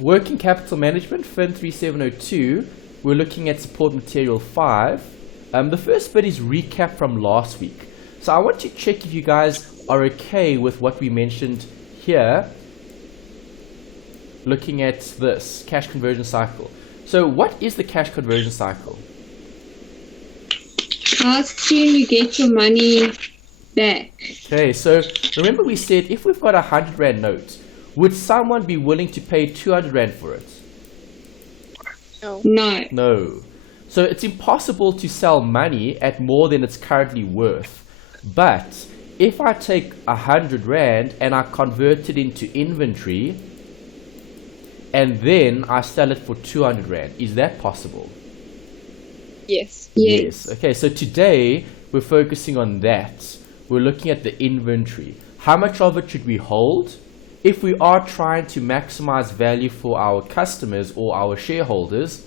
working capital management, FIN3702, we're looking at support material 5. The first bit is recap from last week. So I want to check if you guys are okay with what we mentioned here, looking at this cash conversion cycle. So what is the cash conversion cycle? How soon you get your money back. Okay, so remember we said if we've got a 100 Rand note, would someone be willing to pay 200 Rand for it? No. No. So it's impossible to sell money at more than it's currently worth. But if I take 100 Rand and I convert it into inventory and then I sell it for 200 Rand, is that possible? Yes. Yes. Okay, so today we're focusing on that. We're looking at the inventory. How much of it should we hold? If we are trying to maximize value for our customers or our shareholders,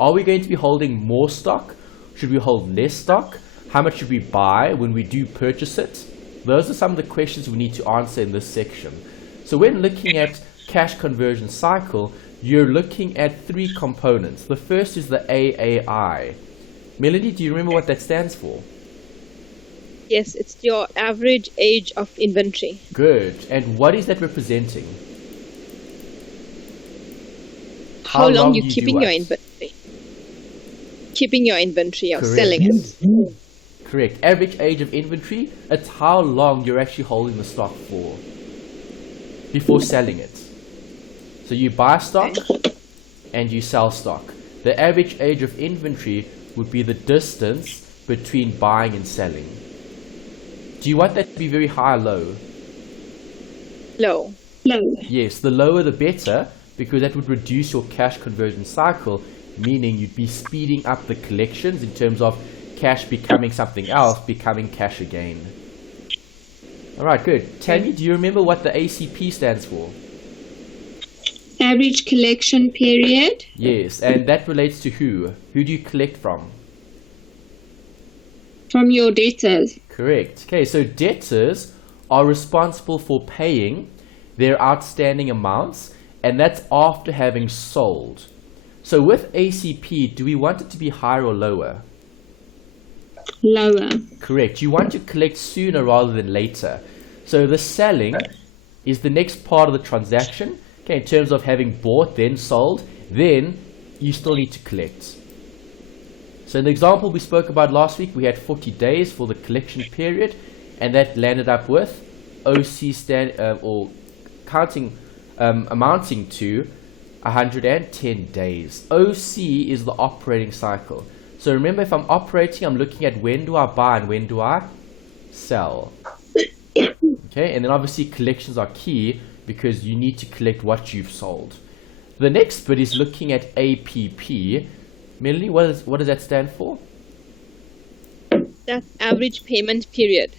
are we going to be holding more stock? Should we hold less stock? How much should we buy when we do purchase it? Those are some of the questions we need to answer in this section. So when looking at cash conversion cycle, you're looking at 3 components. The first is the AAI. Melanie, do you remember what that stands for? Yes, it's your average age of inventory. Good. And what is that representing? How long you're keeping your inventory. Keeping your inventory or selling it. Correct. Average age of inventory, it's how long you're actually holding the stock for before selling it. So you buy stock and you sell stock. The average age of inventory would be the distance between buying and selling. Do you want that to be very high or low? Low. Yes, the lower the better, because that would reduce your cash conversion cycle, meaning you'd be speeding up the collections in terms of cash becoming something else, becoming cash again. Alright, good. Tammy, do you remember what the ACP stands for? Average collection period. Yes, and that relates to who? Who do you collect from? From your debtors. Correct. Okay, so debtors are responsible for paying their outstanding amounts, and that's after having sold. So with ACP, do we want it to be higher or lower? Lower. Correct. You want to collect sooner rather than later. So the selling is the next part of the transaction. Okay, in terms of having bought, then sold, then you still need to collect. So in the example we spoke about last week, we had 40 days for the collection period, and that landed up with OC amounting to 110 days. OC is the operating cycle. So remember, if I'm operating, I'm looking at when do I buy and when do I sell. Okay, and then obviously collections are key because you need to collect what you've sold. The next bit is looking at APP. Melanie, what does that stand for? That's average payment period.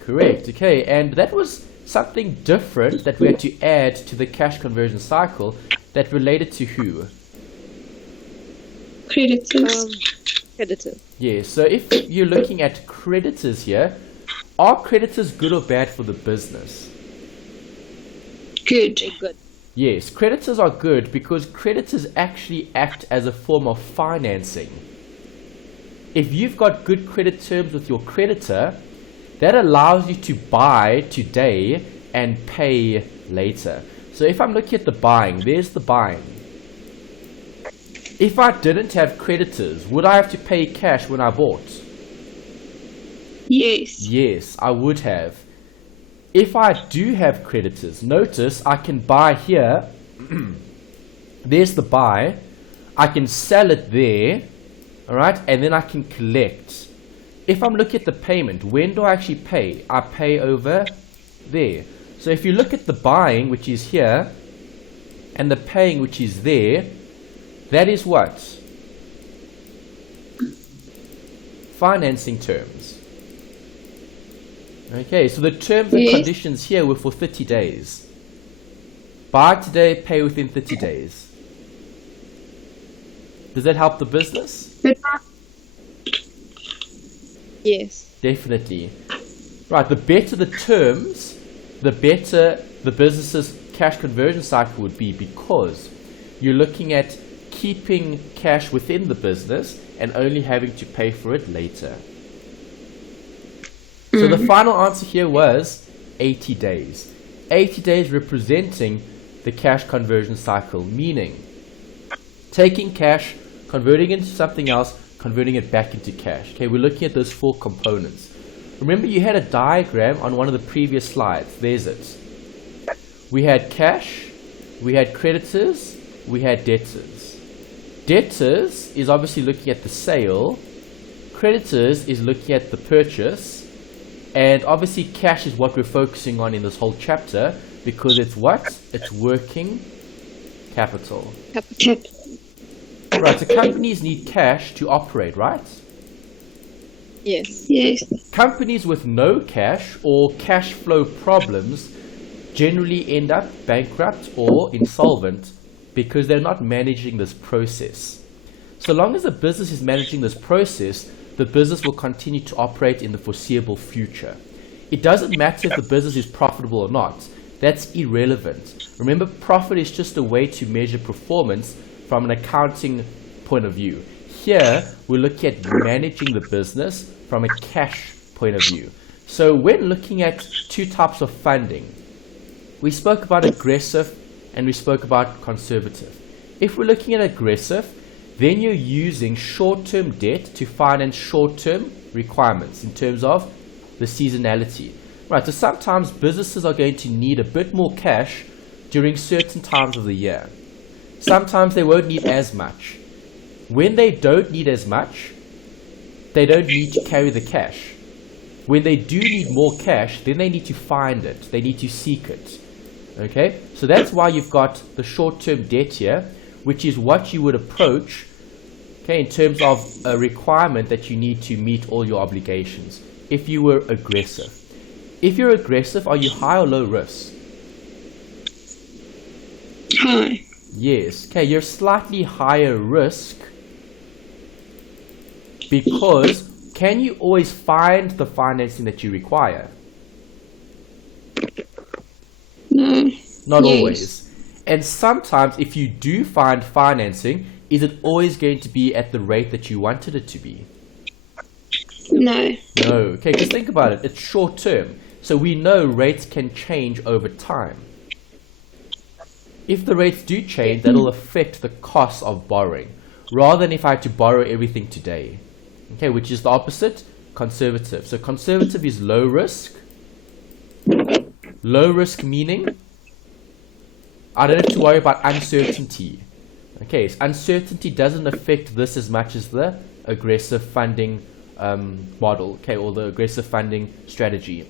Correct. Okay, and that was something different that we had to add to the cash conversion cycle that related to who? Creditors. Creditors. Yeah, so if you're looking at creditors here, are creditors good or bad for the business? Good. Good. Yes, creditors are good because creditors actually act as a form of financing. If you've got good credit terms with your creditor, that allows you to buy today and pay later. So if I'm looking at the buying, there's the buying. If I didn't have creditors, would I have to pay cash when I bought? Yes. Yes, I would have. If I do have creditors, notice I can buy here. There's the buy. I can sell it there. Alright, and then I can collect. If I'm looking at the payment, when do I actually pay? I pay over there. So if you look at the buying, which is here, and the paying, which is there, that is what? Financing terms. Okay, so the terms and conditions here were for 30 days. Buy today, pay within 30 days. Does that help the business? Yes. Definitely. Right, the better the terms, the better the business's cash conversion cycle would be, because you're looking at keeping cash within the business and only having to pay for it later. So the final answer here was 80 days. 80 days representing the cash conversion cycle, meaning taking cash, converting it into something else, converting it back into cash. Okay, we're looking at those 4 components. Remember, you had a diagram on one of the previous slides. There's it. We had cash, we had creditors, we had debtors. Debtors is obviously looking at the sale, creditors is looking at the purchase, and obviously cash is what we're focusing on in this whole chapter because it's what? It's working capital. Right, so companies need cash to operate, right? Yes. Yes. Companies with no cash or cash flow problems generally end up bankrupt or insolvent because they're not managing this process. So long as the business is managing this process, the business will continue to operate in the foreseeable future. It doesn't matter if the business is profitable or not. That's irrelevant. Remember, profit is just a way to measure performance from an accounting point of view. Here, we're looking at managing the business from a cash point of view. So when looking at 2 types of funding, we spoke about aggressive and we spoke about conservative. If we're looking at aggressive, then you're using short-term debt to finance short-term requirements in terms of the seasonality. Right, so sometimes businesses are going to need a bit more cash during certain times of the year. Sometimes they won't need as much. When they don't need as much, they don't need to carry the cash. When they do need more cash, then they need to find it. They need to seek it. Okay, so that's why you've got the short-term debt here, which is what you would approach, okay, in terms of a requirement that you need to meet all your obligations if you were aggressive. If you're aggressive, are you high or low risk? High. Yes. Okay, you're slightly higher risk because can you always find the financing that you require? No. Not Yes. always. And sometimes if you do find financing, is it always going to be at the rate that you wanted it to be? No. No. Okay, just think about it. It's short term. So we know rates can change over time. If the rates do change, that'll affect the cost of borrowing, rather than if I had to borrow everything today. Okay, which is the opposite, conservative. So conservative is low risk. Low risk meaning I don't have to worry about uncertainty. Okay, so uncertainty doesn't affect this as much as the aggressive funding model, okay, or the aggressive funding strategy.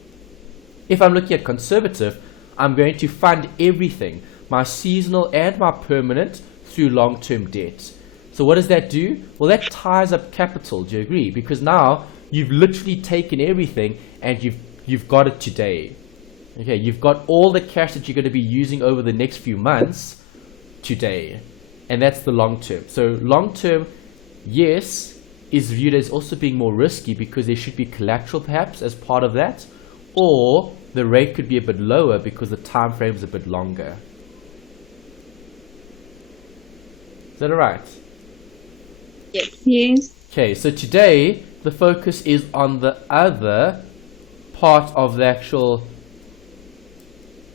If I'm looking at conservative, I'm going to fund everything, my seasonal and my permanent, through long-term debt. So what does that do? Well, that ties up capital. Do you agree? Because now you've literally taken everything and you've got it today. Okay, you've got all the cash that you're going to be using over the next few months today. And that's the long term. So long term, yes, is viewed as also being more risky because there should be collateral perhaps as part of that. Or the rate could be a bit lower because the time frame is a bit longer. Is that alright? Yes. Yes. Okay, so today the focus is on the other part of the actual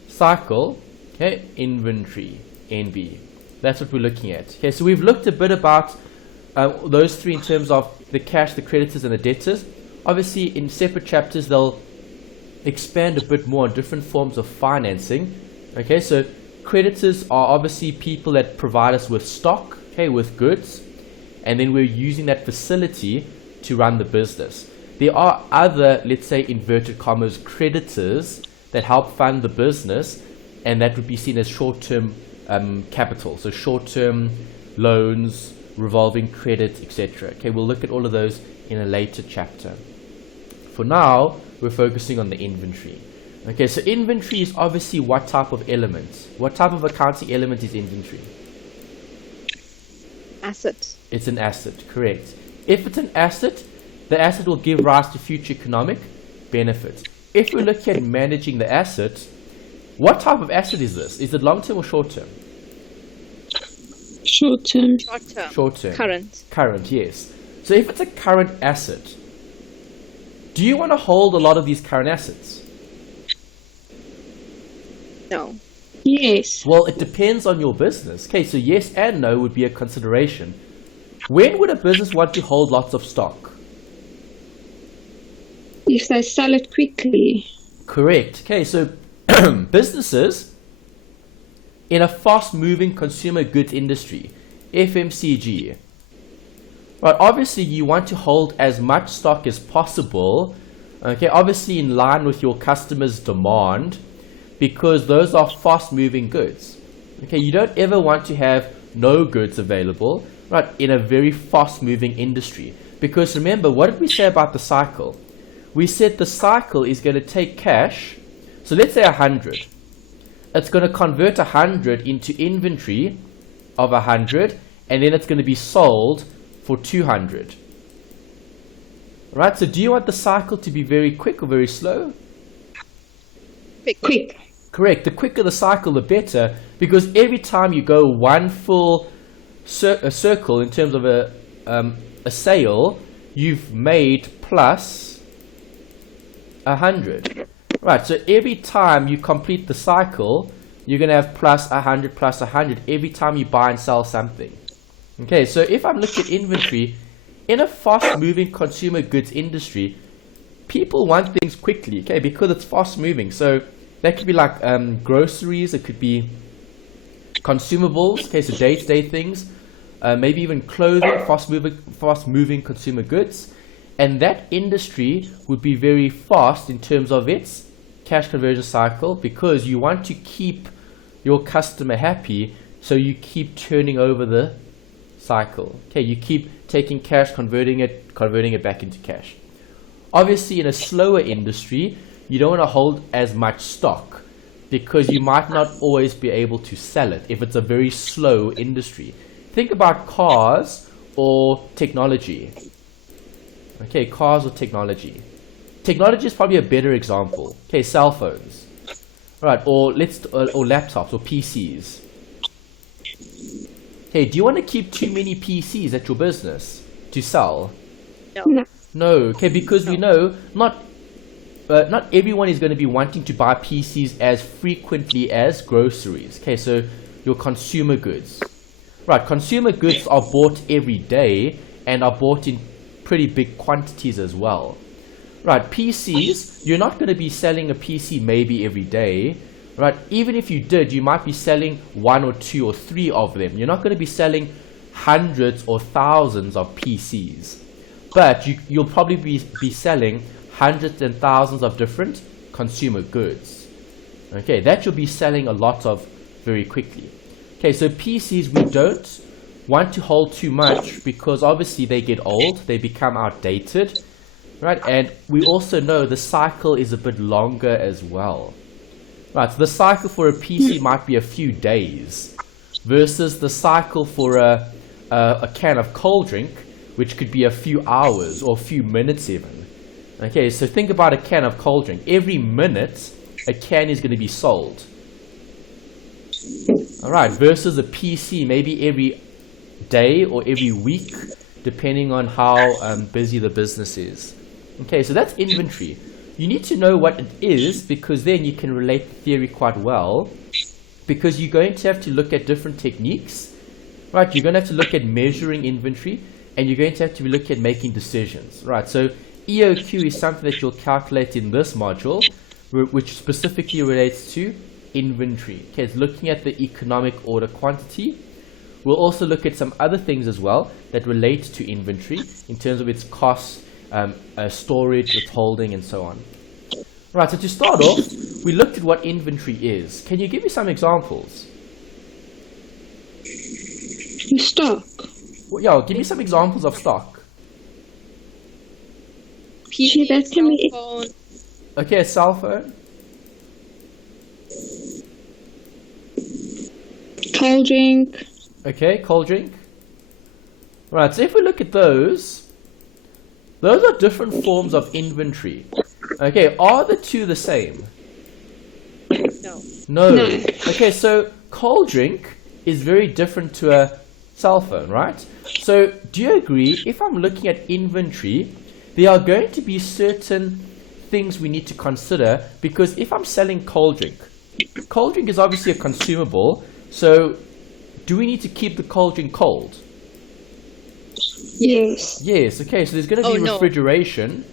cycle, okay, inventory, NB. That's what we're looking at. Okay, so we've looked a bit about those 3 in terms of the cash, the creditors, and the debtors. Obviously, in separate chapters, they'll expand a bit more on different forms of financing. Okay, so creditors are obviously people that provide us with stock, okay, with goods, and then we're using that facility to run the business. There are other, let's say, inverted commas, creditors that help fund the business, and that would be seen as short-term capital, so short-term loans, revolving credit, etc. Okay, we'll look at all of those in a later chapter. For now, we're focusing on the inventory. Okay, so inventory is obviously what type of element? What type of accounting element is inventory? Asset. It's an asset, correct. If it's an asset, the asset will give rise to future economic benefit. If we're looking at managing the asset, what type of asset is this? Is it long-term or short-term? Short term. Short term. Short term. Current. Current, yes. So if it's a current asset, do you want to hold a lot of these current assets? No. Yes. Well, it depends on your business. Okay, so yes and no would be a consideration. When would a business want to hold lots of stock? If they sell it quickly. Correct. Okay, so businesses in a fast-moving consumer goods industry, FMCG, right, obviously you want to hold as much stock as possible, okay, obviously in line with your customers' demand, because those are fast-moving goods. Okay, you don't ever want to have no goods available, right, in a very fast-moving industry. Because remember, what did we say about the cycle? We said the cycle is going to take cash, so let's say 100. It's going to convert 100 into inventory of 100, and then it's going to be sold for 200. Right, so do you want the cycle to be very quick or very slow? Quick. Correct. The quicker the cycle, the better, because every time you go one full circle in terms of a sale, you've made plus 100. Right, so every time you complete the cycle, you're going to have plus 100 every time you buy and sell something. Okay, so if I'm looking at inventory, in a fast-moving consumer goods industry, people want things quickly, okay, because it's fast-moving. So that could be like groceries, it could be consumables, okay, so day-to-day things, maybe even clothing, fast-moving consumer goods. And that industry would be very fast in terms of its cash conversion cycle, because you want to keep your customer happy, so you keep turning over the cycle. Okay, you keep taking cash, converting it back into cash. Obviously, in a slower industry, you don't want to hold as much stock, because you might not always be able to sell it if it's a very slow industry. Think about cars or technology. Okay, cars or technology. Technology is probably a better example. Okay, cell phones, right? Or laptops or PCs. Hey, do you want to keep too many PCs at your business to sell? No. No. Okay, because we know not everyone is going to be wanting to buy PCs as frequently as groceries. Okay, so your consumer goods, right? Consumer goods are bought every day and are bought in pretty big quantities as well. Right, PCs, you're not going to be selling a PC maybe every day, right? Even if you did, you might be selling 1 or 2 or 3 of them. You're not going to be selling hundreds or thousands of PCs, but you'll probably be selling hundreds and thousands of different consumer goods. Okay, that you'll be selling a lot of very quickly. Okay, so PCs we don't want to hold too much, because obviously they get old, they become outdated, right? And we also know the cycle is a bit longer as well, right? So the cycle for a PC might be a few days versus the cycle for a can of cold drink, which could be a few hours or a few minutes even. Okay, so think about a can of cold drink. Every minute a can is going to be sold. All right, versus a PC, maybe every day or every week, depending on how busy the business is. Okay, so that's inventory. You need to know what it is, because then you can relate the theory quite well, because you're going to have to look at different techniques, right? You're going to have to look at measuring inventory, and you're going to have to look at making decisions, right? So EOQ is something that you'll calculate in this module, which specifically relates to inventory. Okay, it's looking at the economic order quantity. We'll also look at some other things as well that relate to inventory in terms of its cost, storage, withholding, and so on. Right, so to start off, we looked at what inventory is. Can you give me some examples? Stock. Well, yeah, give me some examples of stock. PC, that can be- cell phone. Okay, a cell phone. Cold drink. Okay, cold drink. Right, so if we look at those are different forms of inventory. Okay, are the two the same? No. No. No. Okay, so cold drink is very different to a cell phone, right? So do you agree, if I'm looking at inventory, there are going to be certain things we need to consider, because if I'm selling cold drink is obviously a consumable, so do we need to keep the cold drink cold? Yes. Yes, okay, so there's going to be refrigeration.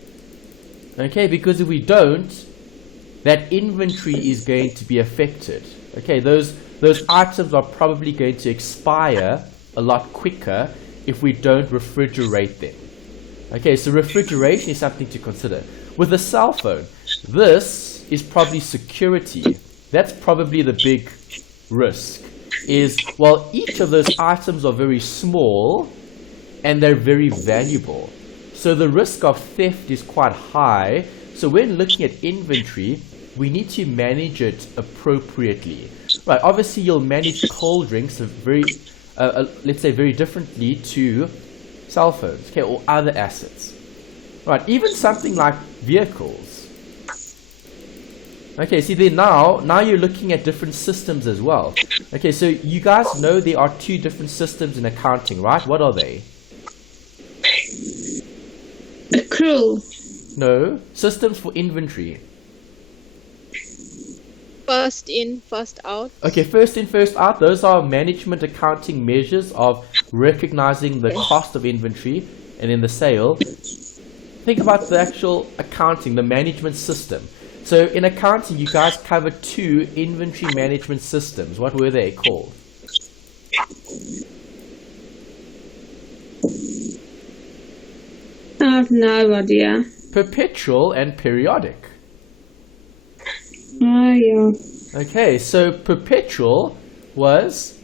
Okay, because if we don't, that inventory is going to be affected. Okay, those items are probably going to expire a lot quicker if we don't refrigerate them. Okay, so refrigeration is something to consider. With a cell phone, this is probably security. That's probably the big risk. Is, well, each of those items are very small and they're very valuable. So the risk of theft is quite high. So when looking at inventory, we need to manage it appropriately. Right, obviously you'll manage cold drinks very, let's say very differently to cell phones, okay, or other assets. Right, even something like vehicles. Okay, see there now you're looking at different systems as well. Okay, so you guys know there are two different systems in accounting, right? What are they? Accrual. No, systems for inventory. First in, first out. Okay, first in, first out. Those are management accounting measures of recognizing the cost of inventory and in the sale. Think about the actual accounting, the management system. So in accounting, you guys covered two inventory management systems. What were they called? I have no idea. Perpetual and periodic. Oh, yeah. Okay, so perpetual was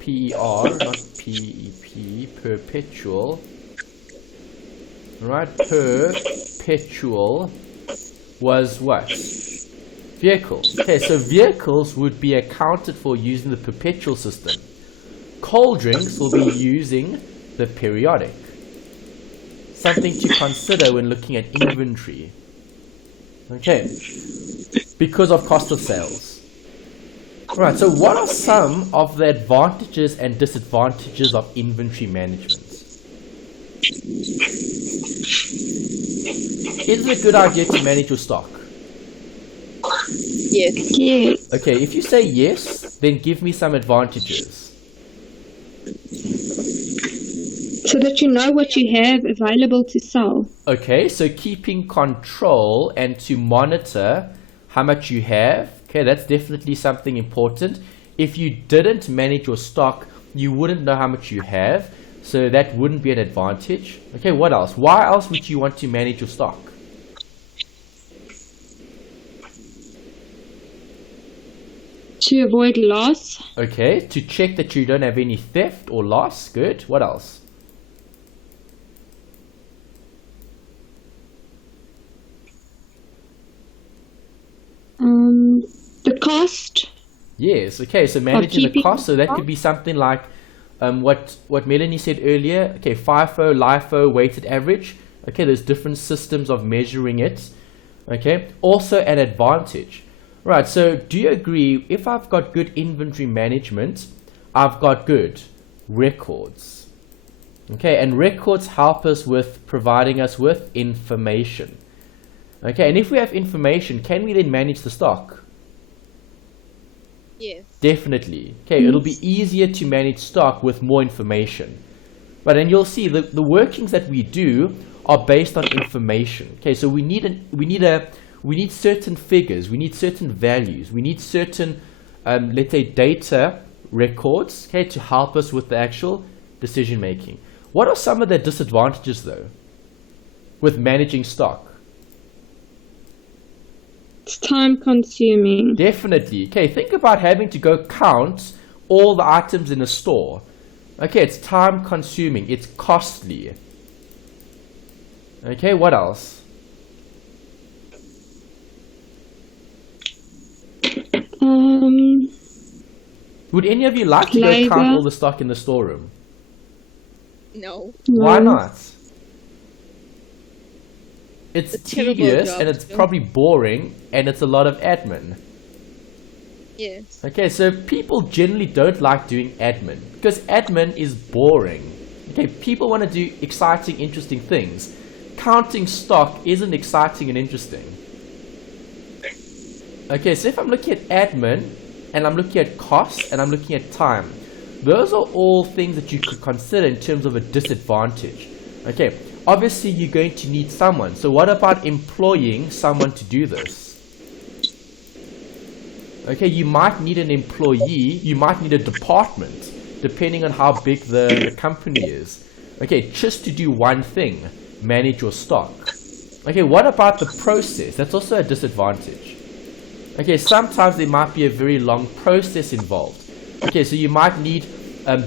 P-E-R, not P-E-P, perpetual. Right, perpetual was what? Vehicles. Okay, so vehicles would be accounted for using the perpetual system. Cold drinks will be using the periodic. Something to consider when looking at inventory. Okay, because of cost of sales. Alright, so what are some of the advantages and disadvantages of inventory management? Is it a good idea to manage your stock? Yes. Yes. Okay, if you say yes, then give me some advantages. So that you know what you have available to sell. Okay, so keeping control and to monitor how much you have. Okay, that's definitely something important. If you didn't manage your stock, you wouldn't know how much you have. So that wouldn't be an advantage. Okay, what else? Why else would you want to manage your stock? To avoid loss. Okay, to check that you don't have any theft or loss. Good. What else? The cost. Yes, okay, so managing the cost. So that could be something like what Melanie said earlier. Okay, FIFO, LIFO, weighted average. Okay, there's different systems of measuring it. Okay, also an advantage. Right, so do you agree, if I've got good inventory management, I've got good records. Okay, and records help us with providing us with information. Okay, and if we have information, can we then manage the stock? Yes. Definitely. Okay, it'll be easier to manage stock with more information. But and you'll see the workings that we do are based on information. Okay, so we need certain figures, we need certain values, we need certain let's say data records, okay, to help us with the actual decision making. What are some of the disadvantages though with managing stock? It's time consuming. Definitely. Okay, think about having to go count all the items in a store. Okay, it's time consuming, it's costly. Okay, what else? Would any of you like to go count all the stock in the storeroom? No. Why not? It's a terrible tedious job and it's to do. probably boring and it's a lot of admin. Yes. Okay, so people generally don't like doing admin because admin is boring. Okay, people want to do exciting, interesting things. Counting stock isn't exciting and interesting. Okay, so if I'm looking at admin and I'm looking at costs and I'm looking at time, those are all things that you could consider in terms of a disadvantage. Okay, obviously you're going to need someone. So what about employing someone to do this? Okay, you might need an employee, you might need a department, depending on how big the company is. Okay, just to do one thing, manage your stock. Okay, what about the process? That's also a disadvantage. Okay, sometimes there might be a very long process involved. Okay, so you might need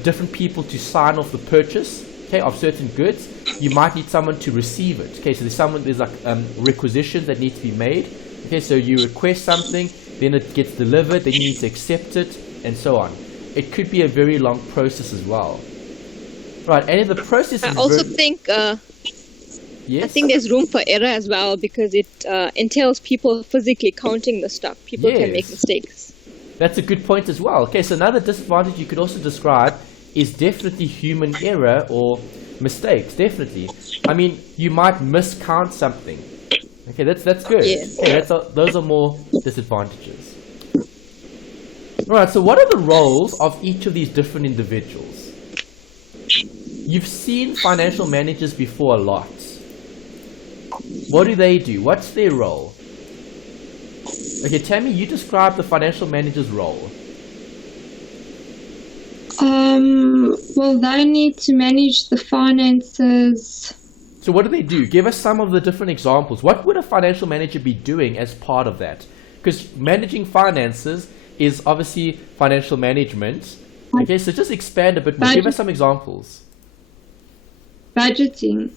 different people to sign off the purchase, okay, of certain goods. You might need someone to receive it. Okay, so there's like requisitions that need to be made. Okay, so you request something, then it gets delivered, then you need to accept it, and so on. It could be a very long process as well. Right, and in the process, I also think yes? I think there's room for error as well because it entails people physically counting the stock. People can make mistakes. That's a good point as well. Okay, so another disadvantage you could also describe is definitely human error or mistakes. Definitely. I mean, you might miscount something. Okay, that's good. Yes. Okay, those are more disadvantages. Alright, so what are the roles of each of these different individuals? You've seen financial managers before a lot. What do they do? What's their role? Okay, Tammy, you describe the financial manager's role. Well, they need to manage the finances. So what do they do? Give us some of the different examples. What would a financial manager be doing as part of that? Because managing finances is obviously financial management. Okay, so just expand a bit more. Give us some examples. Budgeting.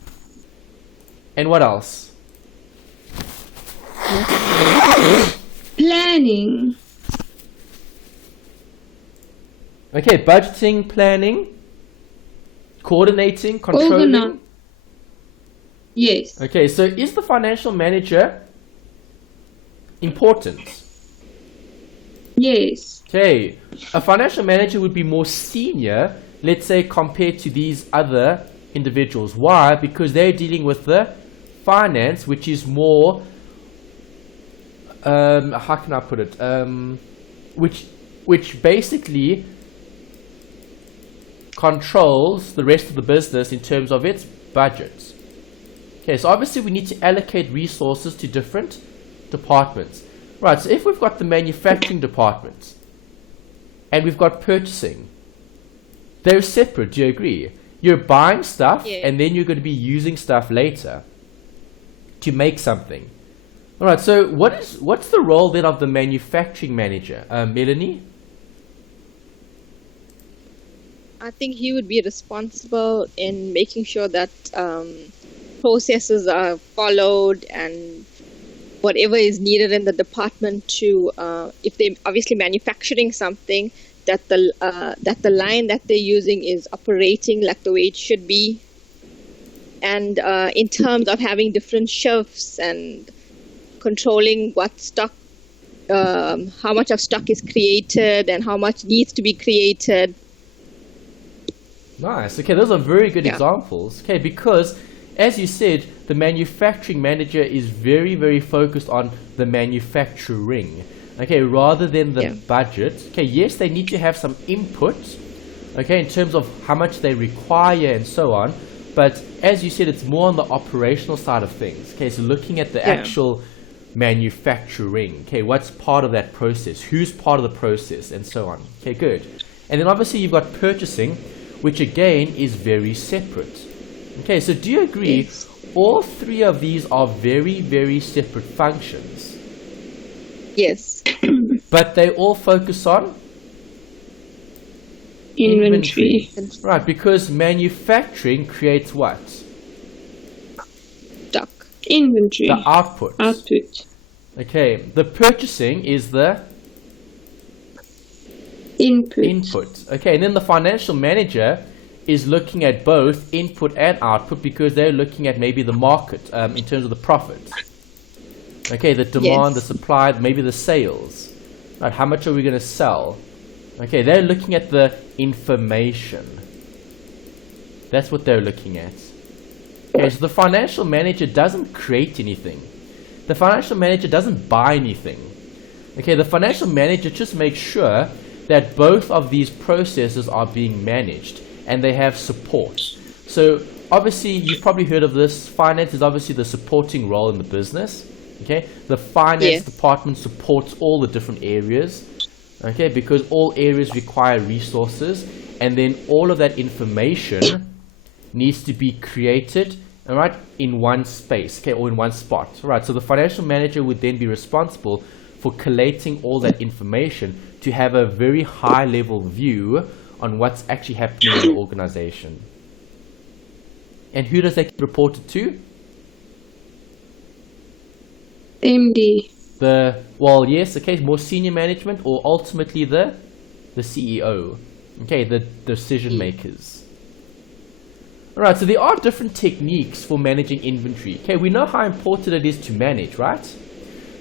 And what else? Planning. Okay, budgeting, planning, coordinating, controlling. Yes. Okay, so is the financial manager important? Yes. Okay, a financial manager would be more senior, let's say, compared to these other individuals. Why? Because they're dealing with the finance, which is more, how can I put it? Which basically controls the rest of the business in terms of its budget. Okay, so obviously we need to allocate resources to different departments. Right, so if we've got the manufacturing department and we've got purchasing, they're separate, do you agree? You're buying stuff and then you're going to be using stuff later to make something. Alright, so what's the role then of the manufacturing manager? Melanie? I think he would be responsible in making sure that processes are followed and whatever is needed in the department to, if they're obviously manufacturing something, that the line that they're using is operating like the way it should be. And in terms of having different shelves and controlling what stock, how much of stock is created and how much needs to be created. Nice. Okay, those are very good examples. Okay, because as you said, the manufacturing manager is very, very focused on the manufacturing. Okay, rather than the budget. Okay, yes, they need to have some input. Okay, in terms of how much they require and so on. But as you said, it's more on the operational side of things. Okay, so looking at the actual manufacturing. Okay, what's part of that process? Who's part of the process and so on. Okay, good. And then obviously you've got purchasing, which again is very separate. Okay, so do you agree all three of these are very, very separate functions? Yes. But they all focus on? Inventory. Right, because manufacturing creates what? Stock. Inventory. The output. Output. Okay, the purchasing is the? Input. Okay, and then the financial manager is looking at both input and output because they're looking at maybe the market in terms of the profit. Okay, the demand, the supply, maybe the sales. Right, how much are we going to sell? Okay, they're looking at the information. That's what they're looking at. Okay, so the financial manager doesn't create anything. The financial manager doesn't buy anything. Okay, the financial manager just makes sure that both of these processes are being managed and they have support. So obviously, you've probably heard of this. Finance is obviously the supporting role in the business. Okay, the finance department supports all the different areas. Okay, because all areas require resources, and then all of that information needs to be created, all right, in one space, okay, or in one spot. All right, so the financial manager would then be responsible for collating all that information to have a very high level view on what's actually happening in the organization. And who does that get reported to? MD. Well, yes, okay, more senior management, or ultimately the CEO, okay, the decision makers. Alright, so there are different techniques for managing inventory. Okay, we know how important it is to manage, right?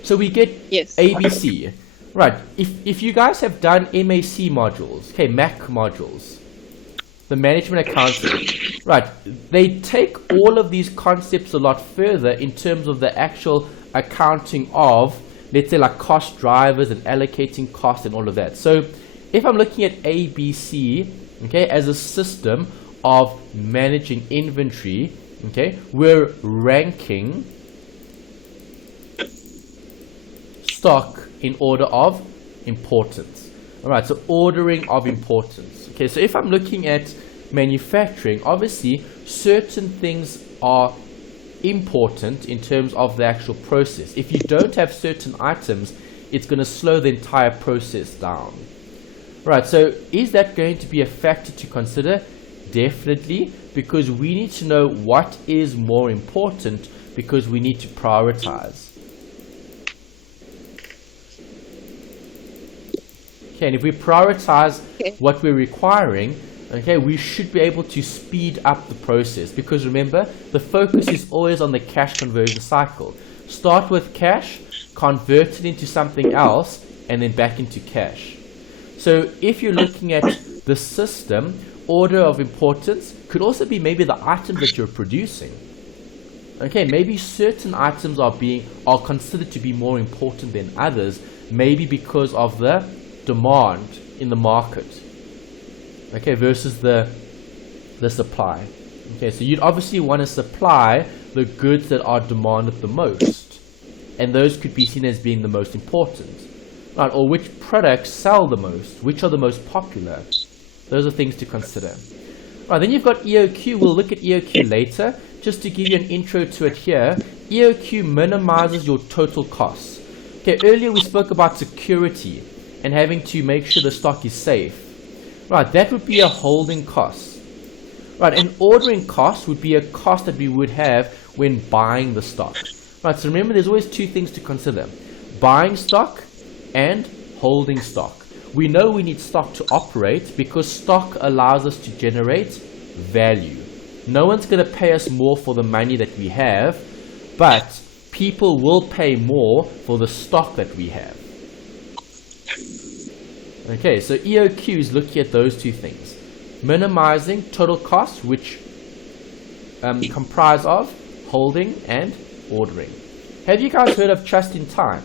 So we get ABC. Right, if you guys have done MAC modules, okay, MAC modules, the management accounting, right, they take all of these concepts a lot further in terms of the actual accounting of, let's say, like cost drivers and allocating cost and all of that. So if I'm looking at ABC, okay, as a system of managing inventory, okay, we're ranking stock in order of importance. All right, so ordering of importance. Okay, so if I'm looking at manufacturing, obviously certain things are important in terms of the actual process. If you don't have certain items, it's going to slow the entire process down. Right, so is that going to be a factor to consider? Definitely, because we need to know what is more important, because we need to prioritize. Okay, and if we prioritize what we're requiring, okay, we should be able to speed up the process, because remember, the focus is always on the cash conversion cycle. Start with cash, convert it into something else, and then back into cash. So if you're looking at the system, order of importance could also be maybe the items that you're producing. Okay, maybe certain items are considered to be more important than others, maybe because of the demand in the market, okay, versus the supply. Okay, so you'd obviously want to supply the goods that are demanded the most, and those could be seen as being the most important, right? Or which products sell the most, which are the most popular. Those are things to consider. Right, then you've got EOQ. We'll look at EOQ later. Just to give you an intro to it here, EOQ minimizes your total costs. Okay, earlier we spoke about security and having to make sure the stock is safe. Right, that would be a holding cost. Right, an ordering cost would be a cost that we would have when buying the stock. Right, so remember, there's always two things to consider: buying stock and holding stock. We know we need stock to operate because stock allows us to generate value. No one's going to pay us more for the money that we have, but people will pay more for the stock that we have. Okay, so EOQ is looking at those two things. Minimizing total costs, which comprise of holding and ordering. Have you guys heard of just in time?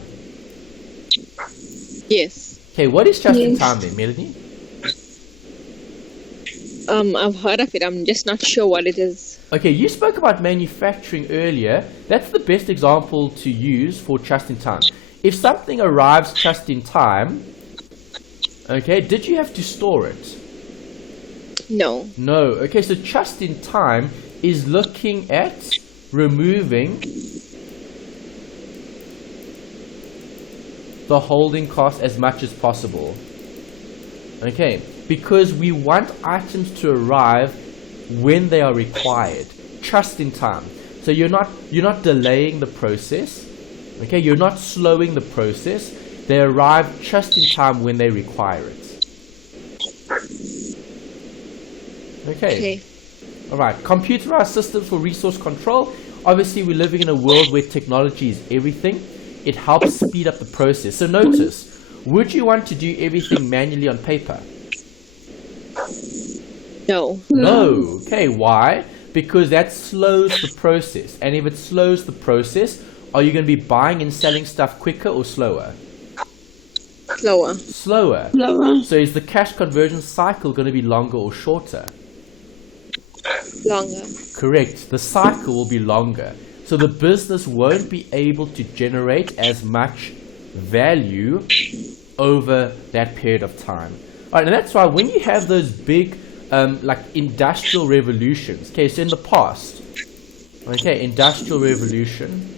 Yes. Okay, what is just in time then, Melanie? I've heard of it. I'm just not sure what it is. Okay, you spoke about manufacturing earlier. That's the best example to use for just in time. If something arrives just in time, okay, did you have to store it? No. No. Okay, so just in time is looking at removing the holding cost as much as possible. Okay, because we want items to arrive when they are required, just in time. So you're not delaying the process. Okay, you're not slowing the process. They arrive just in time when they require it. Okay. All right. Computerized systems for resource control. Obviously, we're living in a world where technology is everything. It helps speed up the process. So notice, would you want to do everything manually on paper? No. No. Okay, why? Because that slows the process. And if it slows the process, are you going to be buying and selling stuff quicker or slower? Slower. Slower. Lower. So is the cash conversion cycle going to be longer or shorter? Longer. Correct. The cycle will be longer. So the business won't be able to generate as much value over that period of time. All right, and that's why when you have those big like industrial revolutions, okay, so in the past, okay, industrial revolution,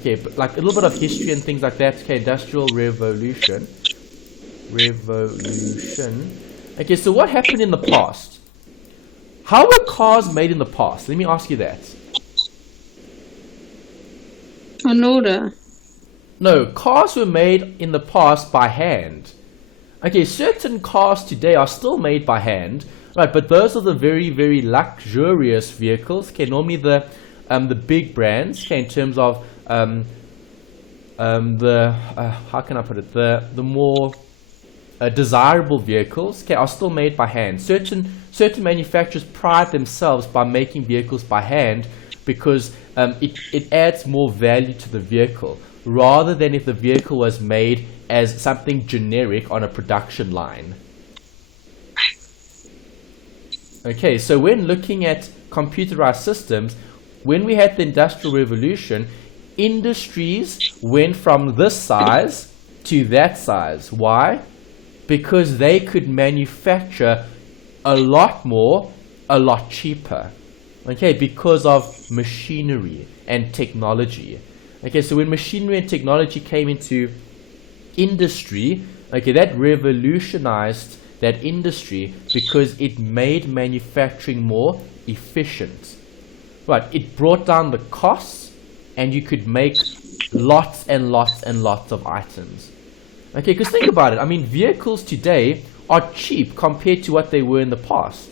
okay, but like a little bit of history and things like that, okay, industrial revolution, okay, so what happened in the past? How were cars made in the past? Let me ask you that. On order. No, cars were made in the past by hand. Okay, certain cars today are still made by hand, right? But those are the very, very luxurious vehicles. Okay, normally the big brands. Okay, in terms of how can I put it? The more desirable vehicles, okay, are still made by hand. Certain manufacturers pride themselves by making vehicles by hand because it adds more value to the vehicle rather than if the vehicle was made as something generic on a production line. Okay, so when looking at computerized systems, when we had the Industrial Revolution, industries went from this size to that size. Why? Because they could manufacture a lot more, a lot cheaper. Okay, because of machinery and technology. Okay, so when machinery and technology came into industry, okay, that revolutionized that industry because it made manufacturing more efficient. Right, it brought down the costs and you could make lots and lots and lots of items. Okay, because think about it. I mean, vehicles today are cheap compared to what they were in the past.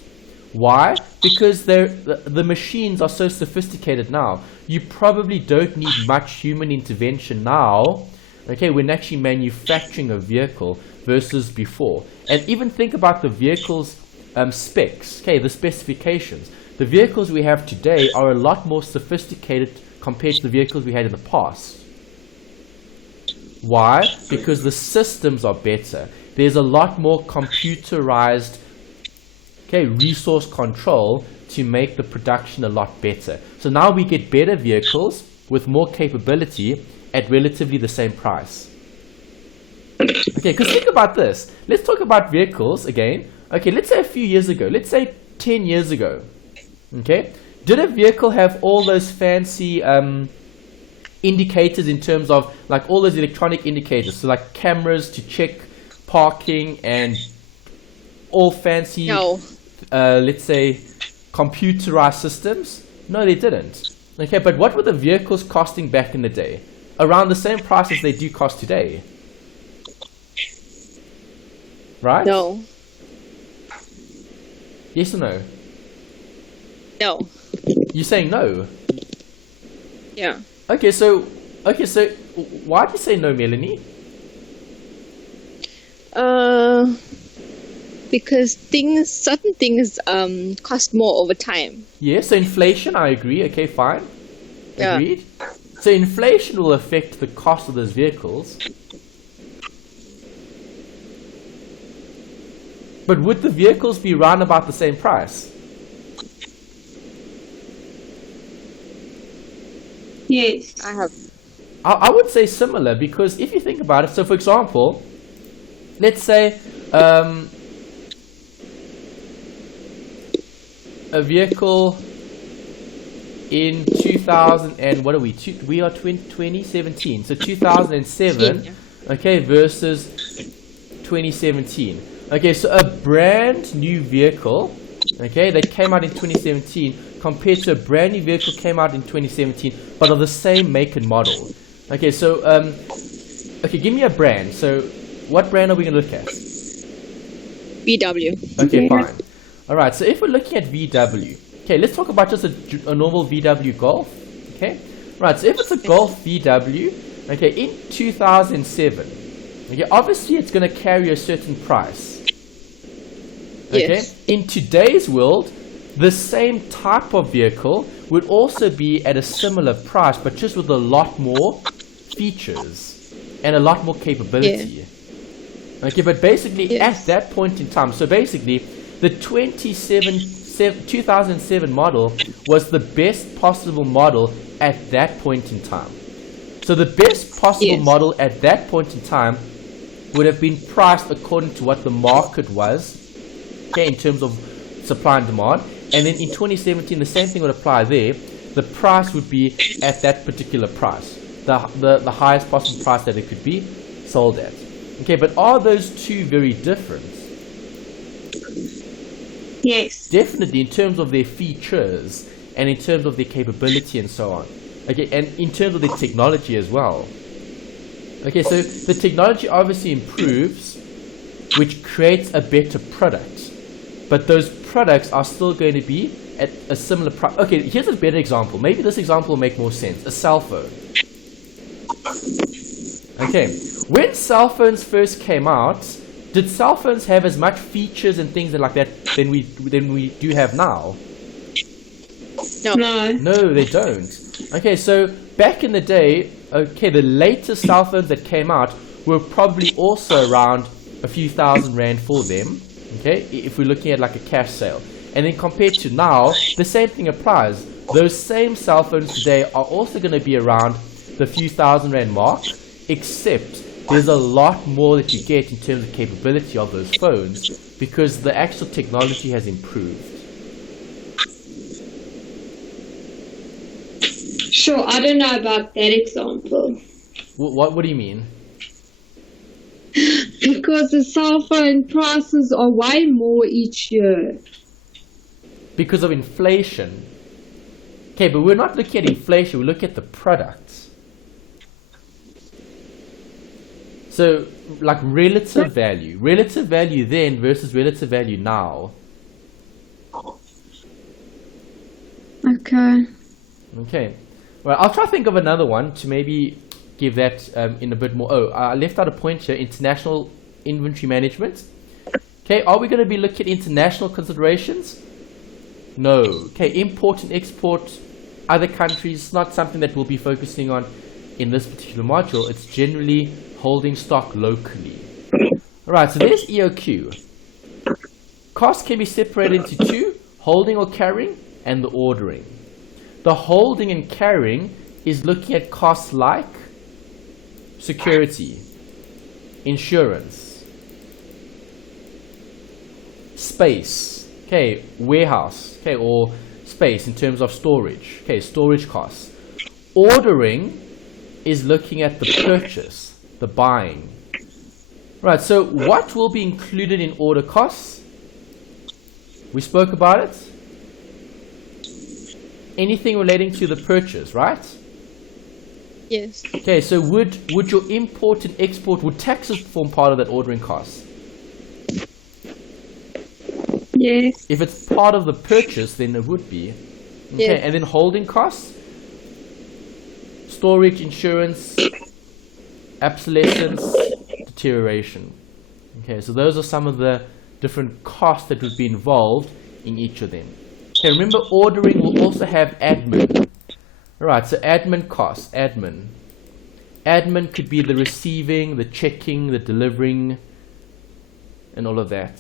Why? Because the machines are so sophisticated now. You probably don't need much human intervention now, okay, when actually manufacturing a vehicle versus before. And even think about the vehicle's specs, okay, the specifications. The vehicles we have today are a lot more sophisticated compared to the vehicles we had in the past. Why? Because the systems are better. There's a lot more computerized, okay, resource control to make the production a lot better. So now we get better vehicles with more capability at relatively the same price. Okay, because think about this. Let's talk about vehicles again. Okay, let's say a few years ago. Let's say 10 years ago. Okay, did a vehicle have all those fancy indicators in terms of like all those electronic indicators? So like cameras to check parking and all fancy, No. Let's say, computerized systems? No, they didn't. Okay, but what were the vehicles costing back in the day? Around the same price as they do cost today. Right? No. Yes or no? No. You're saying no? Yeah. Okay, so why do you say no, Melanie? Because certain things cost more over time. Yeah, so inflation, I agree. Okay, fine. Yeah. Agreed. So inflation will affect the cost of those vehicles. But would the vehicles be round about the same price? Yes. I would say similar, because if you think about it, so for example, let's say a vehicle in 2000 and what are we? We are 2017, so 2007, Yeah. okay, versus 2017. Okay, so a brand new vehicle, okay, that came out in 2017 compared to a brand new vehicle came out in 2017, but of the same make and model. Okay, so okay, give me a brand. So what brand are we gonna look at? VW. Okay, fine. All right, so if we're looking at VW, okay, let's talk about just a normal VW Golf. Okay, right. So if it's a Golf VW, okay, in 2007, Okay, obviously it's going to carry a certain price. Okay, Yes. in today's world, the same type of vehicle would also be at a similar price, but just with a lot more features and a lot more capability. Okay, but basically at that point in time, so basically the 2007 model was the best possible model at that point in time. So the best possible model at that point in time would have been priced according to what the market was, okay, in terms of supply and demand. And then in 2017, the same thing would apply there. The price would be at that particular price, the highest possible price that it could be sold at. Okay, but are those two very different? Yes. Definitely in terms of their features and in terms of their capability and so on. Okay, and in terms of the technology as well. Okay, so the technology obviously improves, which creates a better product. But those products are still going to be at a similar price. Okay, here's a better example. Maybe this example will make more sense. A cell phone. Okay, when cell phones first came out, did cell phones have as much features and things like that than we do have now? No. No, they don't. Okay, so back in the day, okay, the latest cell phones that came out were probably also around a few thousand rand for them. Okay, if we're looking at like a cash sale. And then compared to now, the same thing applies. Those same cell phones today are also going to be around the few thousand rand mark, except there's a lot more that you get in terms of capability of those phones because the actual technology has improved. Sure, I don't know about that example. What do you mean? Because the cell phone prices are way more each year. Because of inflation. Okay, but we're not looking at inflation, we look at the products. So, like relative value. Relative value then versus relative value now. Okay. Okay. Well, I'll try to think of another one to maybe give that in a bit more. Oh, I left out a point here. International inventory management. Okay, are we going to be looking at international considerations? No. Okay, import and export, other countries, not something that we'll be focusing on in this particular module. It's generally holding stock locally. Alright, so there's EOQ. Costs can be separated into two, holding or carrying, and the ordering. The holding and carrying is looking at costs like security, insurance, space, okay, warehouse, okay, or space in terms of storage, okay, storage costs. Ordering is looking at the purchase, the buying. Right, so what will be included in order costs? We spoke about it. Anything relating to the purchase, right? Yes. Okay, so would your import and export, would taxes form part of that ordering cost? Yes. If it's part of the purchase, then it would be. Okay, Yes. and then holding costs, storage, insurance, obsolescence, deterioration. Okay, so those are some of the different costs that would be involved in each of them. Okay, remember ordering will also have admin. Alright, so admin costs, admin. Admin could be the receiving, the checking, the delivering, and all of that.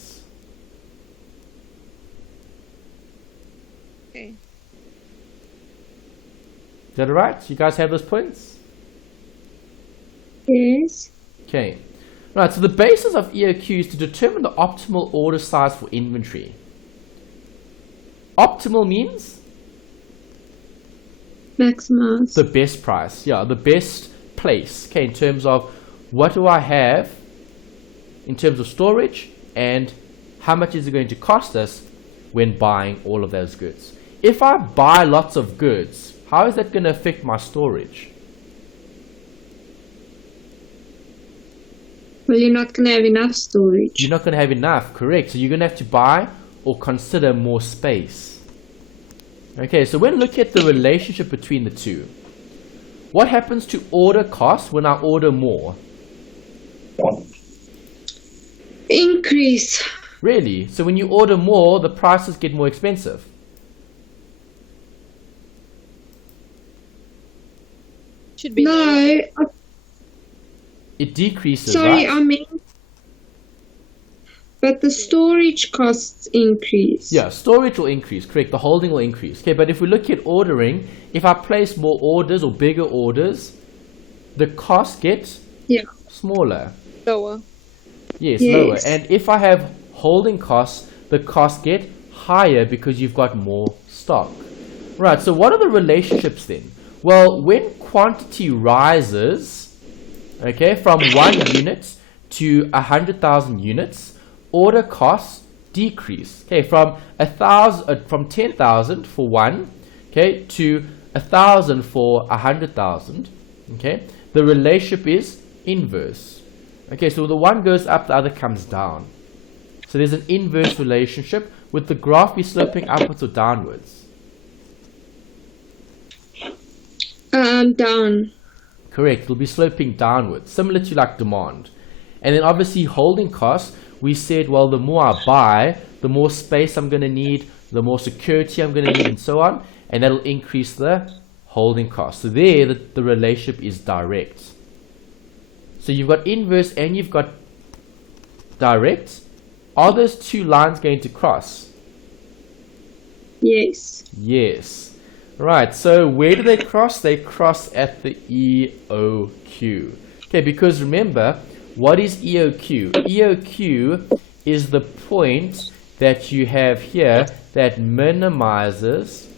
Okay. Is that alright? You guys have those points? Yes. Okay. Right, so the basis of EOQ is to determine the optimal order size for inventory. Optimal means? Maximize. The best price. Yeah, the best place. Okay, in terms of what do I have in terms of storage and how much is it going to cost us when buying all of those goods. If I buy lots of goods, how is that going to affect my storage? Well, you're not going to have enough storage. You're not going to have enough, correct. So you're going to have to buy or consider more space. Okay, so when looking at the relationship between the two, what happens to order costs when I order more? Increase. Really? So when you order more, the prices get more expensive? Should be No, lower. It decreases, sorry, right? I mean, but the storage costs increase. Yeah, storage will increase, correct. The holding will increase. Okay, but if we look at ordering, if I place more orders or bigger orders, the cost gets Yeah. smaller. Lower. Yes, Yes. lower. And if I have holding costs, the costs get higher because you've got more stock. Right, so what are the relationships then? Well, when quantity rises, okay, from 1 unit to 100,000 units, order costs decrease. Okay, from 10,000 for one, okay, to 1,000 for 100,000. Okay, the relationship is inverse. Okay, so the one goes up, the other comes down. So there's an inverse relationship. With the graph be sloping upwards or downwards? Down. Correct, it'll be sloping downwards, similar to like demand. And then obviously holding costs, we said, well, the more I buy, the more space I'm going to need, the more security I'm going to need, and so on. And that'll increase the holding cost. So there, the relationship is direct. So you've got inverse and you've got direct. Are those two lines going to cross? Yes. Yes. Right, so where do they cross? They cross at the EOQ. Okay, because remember, what is EOQ? EOQ is the point that you have here that minimizes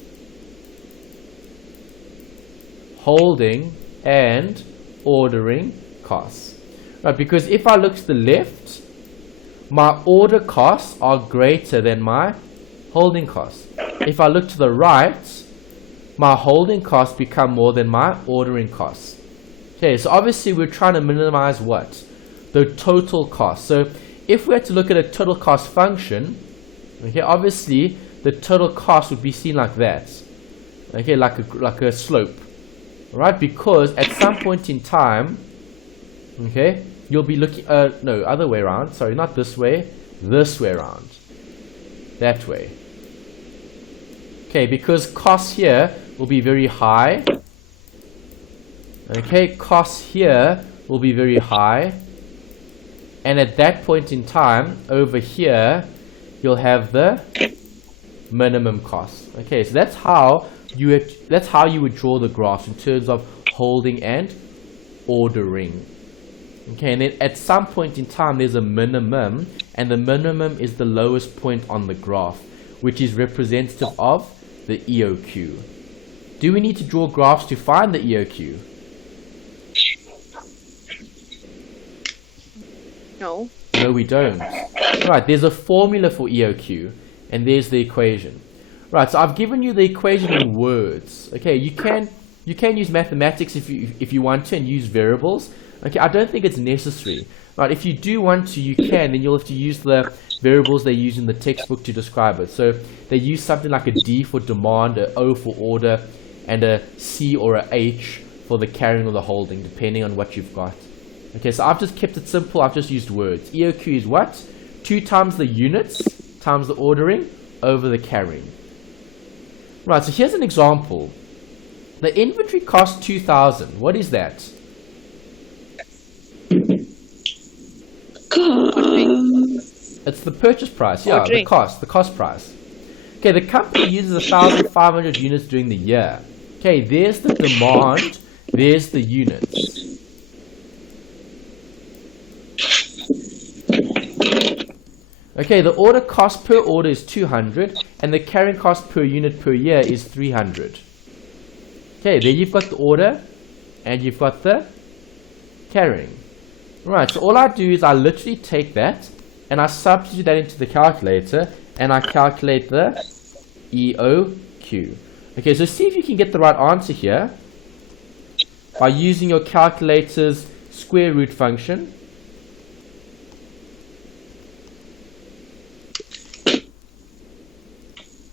holding and ordering costs. Right, because if I look to the left, my order costs are greater than my holding costs. If I look to the right, my holding costs become more than my ordering costs. Okay, so obviously we're trying to minimize what? The total cost. So if we had to look at a total cost function, okay, obviously the total cost would be seen like that. Okay, like a slope. Right? Because at some point in time, okay, you'll be looking, no, other way around. Sorry, not this way around. That way. Okay, because costs here will be very high. Okay, costs here will be very high. And at that point in time, over here, you'll have the minimum cost. Okay, so that's how you would draw the graphs in terms of holding and ordering. Okay, and then at some point in time, there's a minimum, and the minimum is the lowest point on the graph, which is representative of the EOQ. Do we need to draw graphs to find the EOQ? No. No, we don't. Right, there's a formula for EOQ, and there's the equation. Right, so I've given you the equation in words. Okay, you can use mathematics if you want to and use variables. Okay, I don't think it's necessary. Right, if you do want to, you can, then you'll have to use the variables they use in the textbook to describe it. So they use something like a D for demand, a O for order, and a C or a H for the carrying or the holding, depending on what you've got. Okay, so I've just kept it simple. I've just used words. EOQ is what? 2 times the units times the ordering over the carrying. Right, so here's an example. The inventory costs 2,000. What is that? It's the purchase price, yeah, Ordering. the cost price. Okay, the company uses 1,500 units during the year. Okay, there's the demand, there's the units. Okay, the order cost per order is 200, and the carrying cost per unit per year is 300. Okay, there you've got the order, and you've got the carrying. Right, so all I do is I literally take that, and I substitute that into the calculator, and I calculate the EOQ. Okay, so see if you can get the right answer here by using your calculator's square root function.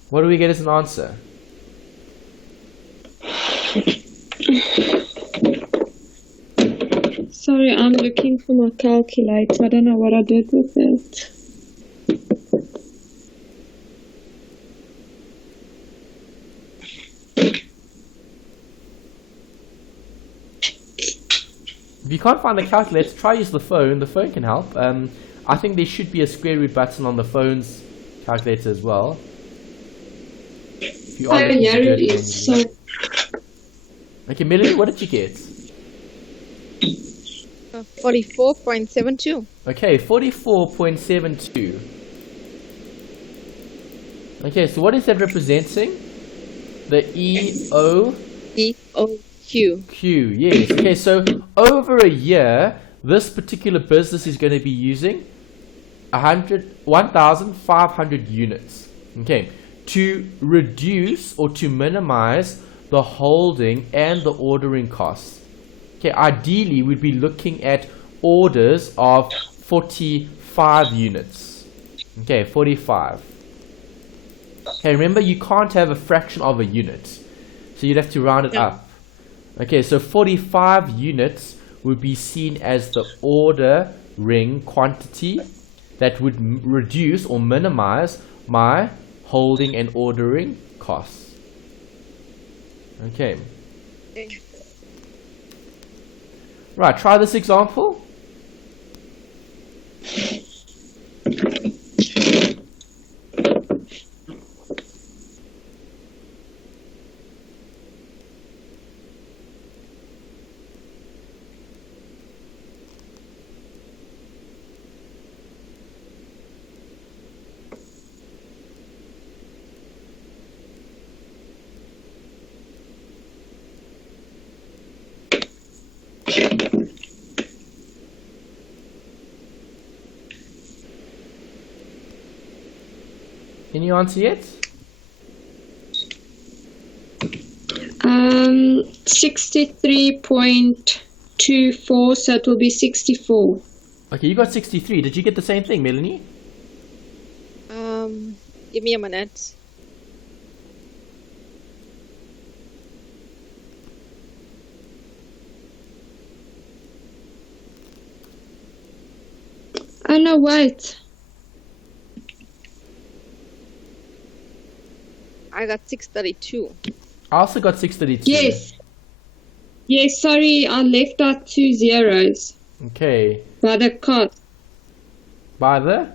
What do we get as an answer? So Sorry, I'm looking for my calculator. I don't know what I did with it. If you can't find the calculator, try use the phone. The phone can help. I think there should be a square root button on the phone's calculator as well. If you are looking Yeah, to do it it is. So, Okay, Melanie, what did you get? 44.72. Okay, 44.72. Okay, so what is that representing? The EOQ. EOQ. Yes. Okay, so over a year, this particular business is going to be using 1,500 units. Okay, to reduce or to minimize the holding and the ordering costs. Okay, ideally we'd be looking at orders of 45 units. Okay, 45. Okay, remember you can't have a fraction of a unit, so you'd have to round it up. Okay, so 45 units would be seen as the ordering quantity that would reduce or minimize my holding and ordering costs. Okay. Right, try this example. Can you answer yet? 63.24, so it will be 64. Okay, you got 63. Did you get the same thing, Melanie? Give me a minute. Oh no, wait. I got 632. I also got 632. Yes. Yes, sorry, I left out 2 zeros Okay. by the cost. By the?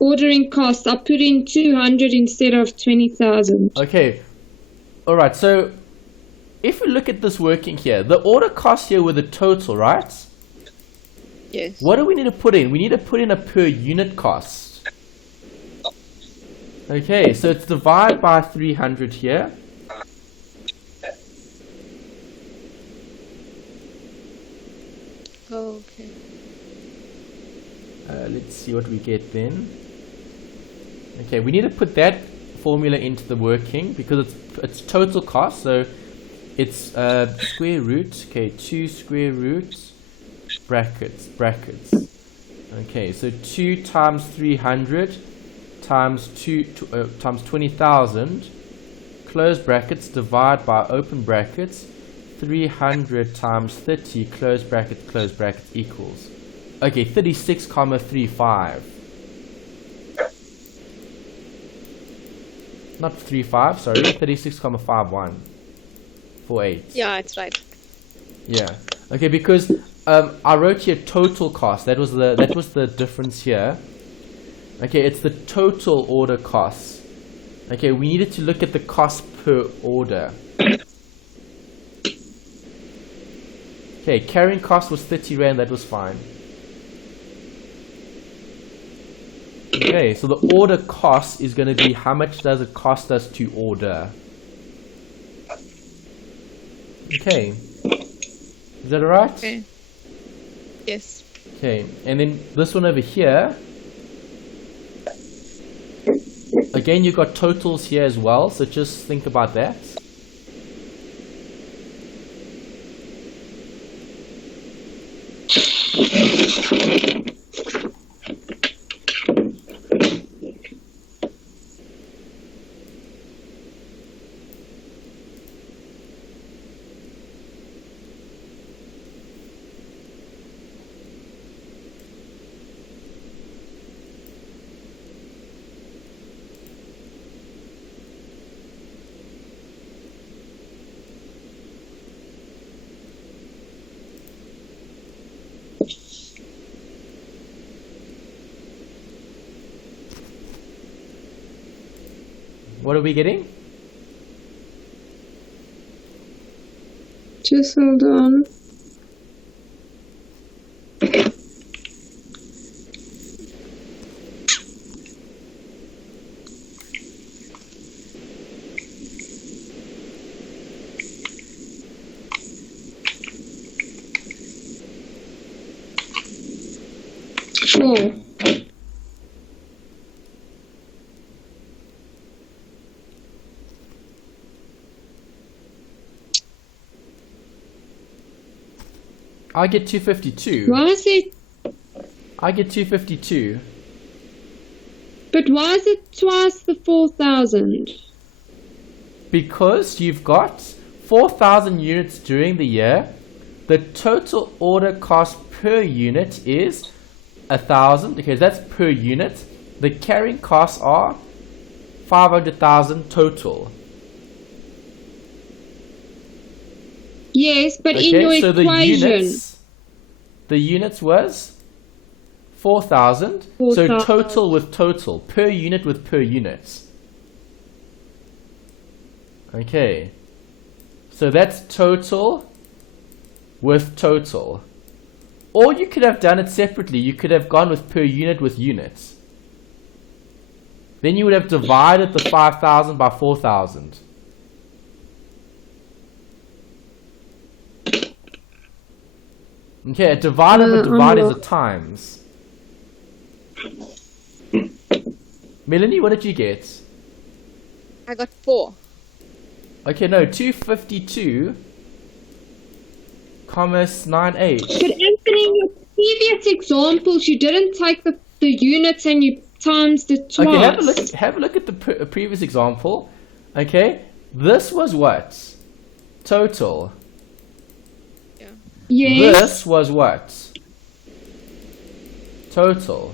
Ordering cost, I put in 200 instead of 20,000. Okay. Alright, so if we look at this working here, the order cost here with the total, right? Yes. What do we need to put in? We need to put in a per unit cost. Okay, so it's divided by 300 here. Okay. Let's see what we get then. Okay, we need to put that formula into the working because it's total cost, so it's square root, okay, 2 square roots, brackets. Okay, so 2 times 300 times 20,000, close brackets, divide by open brackets, 300 times 30, close bracket, equals. Okay, 36,35. Not 35, sorry, 36,5148. Yeah, it's right. Yeah. Okay, because I wrote here total cost. That was the difference here. Okay, it's the total order costs. Okay, we needed to look at the cost per order. Okay, carrying cost was 30 Rand, that was fine. Okay, so the order cost is going to be how much does it cost us to order? Okay. Is that alright? Okay. Yes. Okay, and then this one over here. Again, you got totals here as well, so just think about that. What are we getting? Just hold on. Four. I get 252. Why is it? I get 252. But why is it twice the 4,000? Because you've got 4,000 units during the year. The total order cost per unit is 1,000. Okay, that's per unit. The carrying costs are 500,000 total. Yes, but in Okay, your so equation, the units was 4,000. So 4,000. total with total, per unit with per unit. Okay, so that's total with total. Or you could have done it separately. You could have gone with per unit with units. Then you would have divided the 5,000 by 4,000. Okay, a divide of a divide is a times. Melanie, what did you get? I got 4. Okay, no, 252, commas 98. but Anthony, in your previous examples, you didn't take the units and you times it twice. Okay, have a look at the previous example. Okay, this was what? Total. Yes. This was what? Total.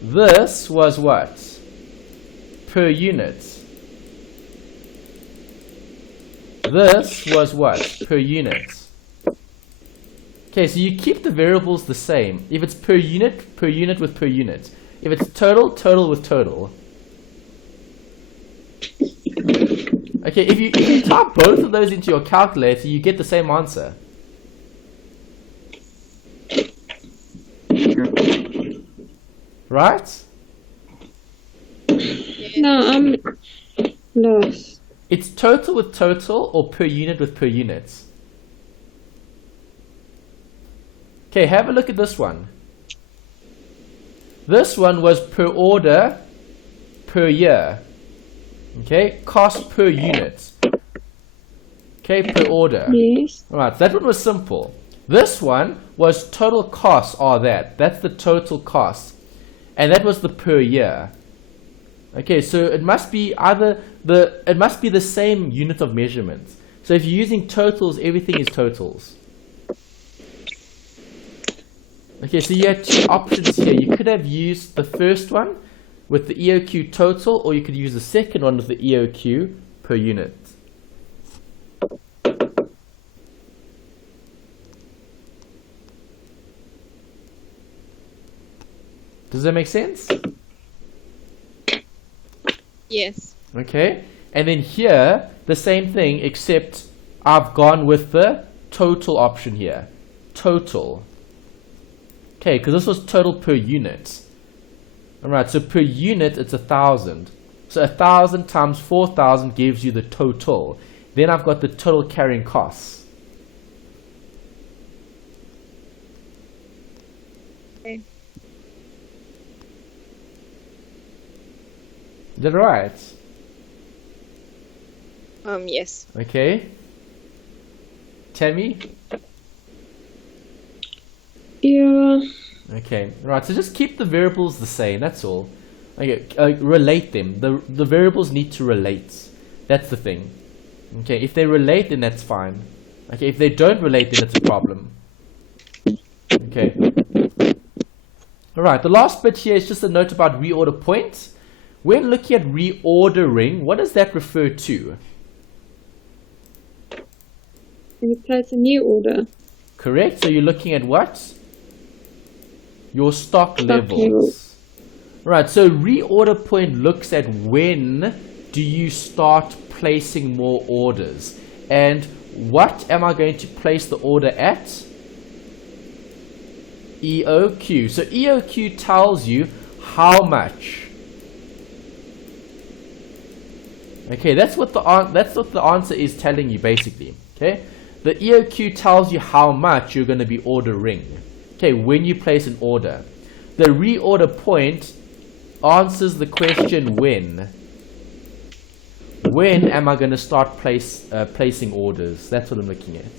This was what? Per unit. This was what? Per unit. Okay, so you keep the variables the same. If it's per unit with per unit. If it's total, total with total. Okay, if you type both of those into your calculator, you get the same answer. Right? No, I'm lost. It's total with total or per unit with per unit. Okay, have a look at this one. This one was per order per year. Okay, cost per unit. Okay, per order. Yes. Alright, that one was simple. This one was total costs are that. That's the total cost. And that was the per year. Okay, so it must be the same unit of measurement. So if you're using totals, everything is totals. Okay, so you had two options here. You could have used the first one with the EOQ total, or you could use the second one with the EOQ per unit. Does that make sense? Yes. Okay, and then here, the same thing, except I've gone with the total option here. Total. Okay, because this was total per unit. Alright, so per unit, it's 1,000. So 1,000 times 4,000 gives you the total. Then I've got the total carrying costs. Okay. Is that right? Yes. Okay. Tammy? Yeah. Okay, right, so just keep the variables the same, that's all. Okay, relate them. The variables need to relate. That's the thing. Okay, if they relate, then that's fine. Okay, if they don't relate, then it's a problem. Okay. Alright, the last bit here is just a note about reorder point. When looking at reordering, what does that refer to? And you place a new order. Correct, so you're looking at what? Your stock levels. levels. Right, so reorder point looks at when do you start placing more orders? And what am I going to place the order at? EOQ. So EOQ tells you how much. Okay, that's what the answer is telling you basically. Okay, the EOQ tells you how much you're going to be ordering. Okay, when you place an order. The reorder point answers the question when. When am I going to start placing orders? That's what I'm looking at.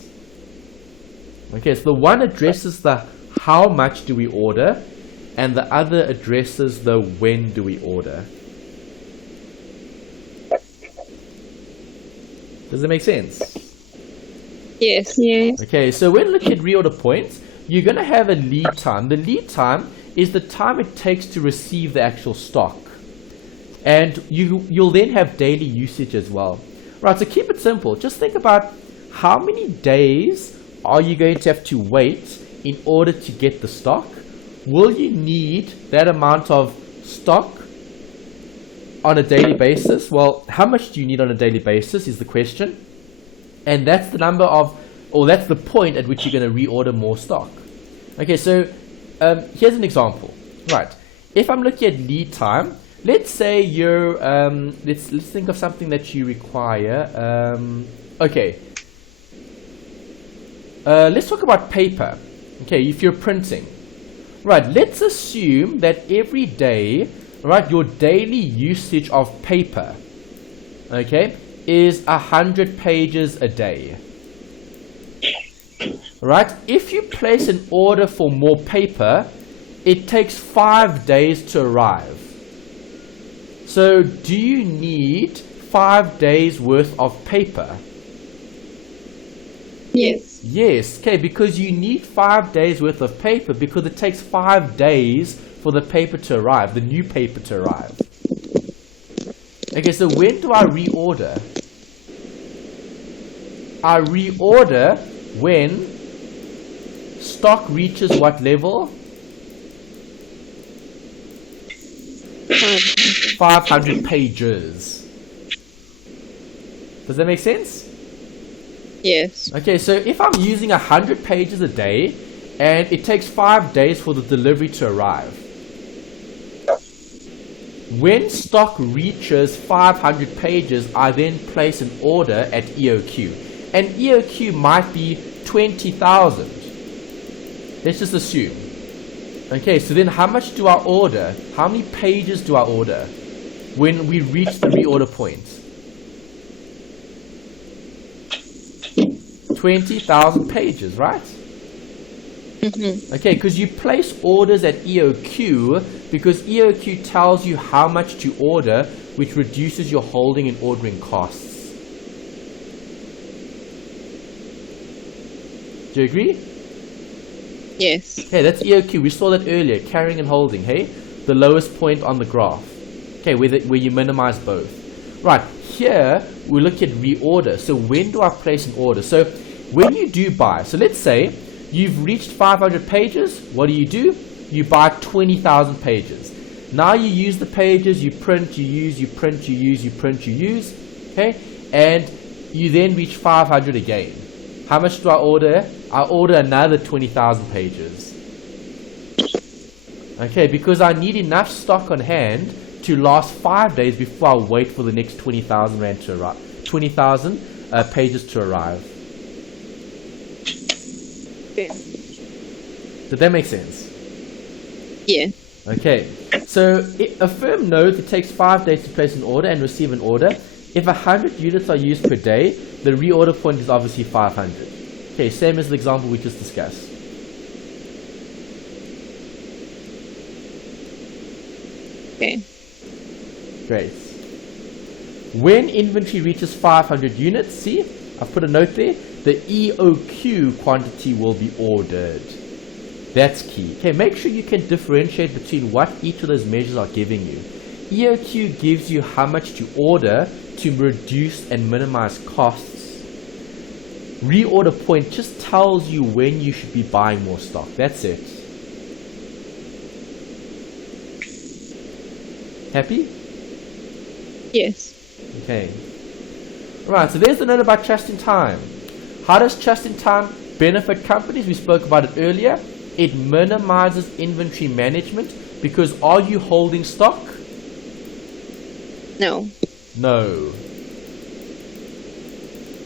Okay, so the one addresses the how much do we order, and the other addresses the when do we order. Does it make sense? Yes. Yes. Okay, so when looking at reorder points, you're going to have a lead time. The lead time is the time it takes to receive the actual stock. And you'll then have daily usage as well. Right, so keep it simple. Just think about how many days are you going to have to wait in order to get the stock? Will you need that amount of stock on a daily basis? Well, how much do you need on a daily basis is the question. And that's the number of, or that's the point at which you're going to reorder more stock. Okay, so here's an example. Right, if I'm looking at lead time, let's say you're, let's think of something that you require. Okay, let's talk about paper. Okay, if you're printing. Right, let's assume that every day, right, your daily usage of paper, okay, is 100 pages a day. Right, if you place an order for more paper, it takes 5 days to arrive. So do you need 5 days worth of paper? Yes. Yes, okay, because you need 5 days worth of paper because it takes 5 days for the paper to arrive, the new paper to arrive. Okay, so when do I reorder? I reorder when stock reaches what level? 500 pages. Does that make sense? Yes. Okay, so if I'm using 100 pages a day and it takes 5 days for the delivery to arrive, when stock reaches 500 pages, I then place an order at EOQ. And EOQ might be 20,000. Let's just assume. Okay, so then how much do I order? How many pages do I order when we reach the reorder point? 20,000 pages, right? Okay, because you place orders at EOQ because EOQ tells you how much to order, which reduces your holding and ordering costs. Do you agree? Yes. Okay, that's EOQ. We saw that earlier, carrying and holding, hey? The lowest point on the graph. Okay, where you minimize both. Right, here we look at reorder. So when do I place an order? So when you do buy, so let's say you've reached 500 pages, what do? You buy 20,000 pages. Now you use the pages, you print, you use, you print, you use, you print, you use, okay? And you then reach 500 again. How much do I order? I order another 20,000 pages. Okay, because I need enough stock on hand to last 5 days before I wait for the next 20,000 rand to arrive, 20,000 pages to arrive. Okay. Did that make sense? Yeah. Okay, so a firm knows it takes 5 days to place an order and receive an order. If 100 units are used per day, the reorder point is obviously 500. Okay, same as the example we just discussed. Okay. Great. When inventory reaches 500 units, see, I've put a note there, the EOQ quantity will be ordered. That's key. Okay, make sure you can differentiate between what each of those measures are giving you. EOQ gives you how much to order to reduce and minimize costs. Reorder point just tells you when you should be buying more stock. That's it. Happy? Yes. Okay. Right, so there's the note about just in time. How does just in time benefit companies? We spoke about it earlier. It minimizes inventory management because are you holding stock? No. No.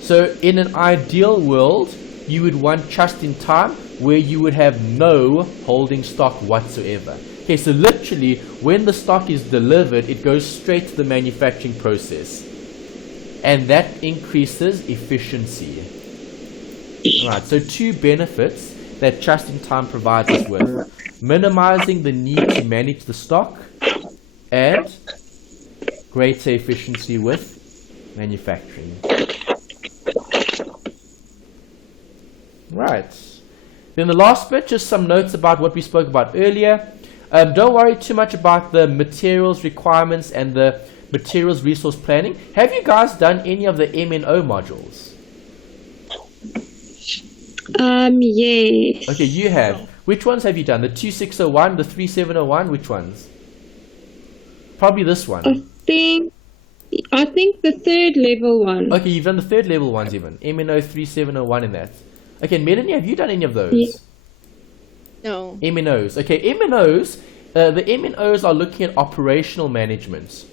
So in an ideal world, you would want just in time where you would have no holding stock whatsoever. Okay, so literally when the stock is delivered, it goes straight to the manufacturing process. And that increases efficiency. Right, so two benefits that just in time provides us with: minimizing the need to manage the stock and greater efficiency with manufacturing. Right. Then the last bit, just some notes about what we spoke about earlier. Don't worry too much about the materials requirements and the materials resource planning. Have you guys done any of the MNO modules? Yes. Okay, you have. Which ones have you done? The 2601, the 3701, which ones? Probably this one. I think the third level one. Okay, you've done the third level ones even. MNO 3701 in that. Okay, Melanie, have you done any of those? Yeah. No. MNOs. Okay, MNOs, the MNOs are looking at operational management.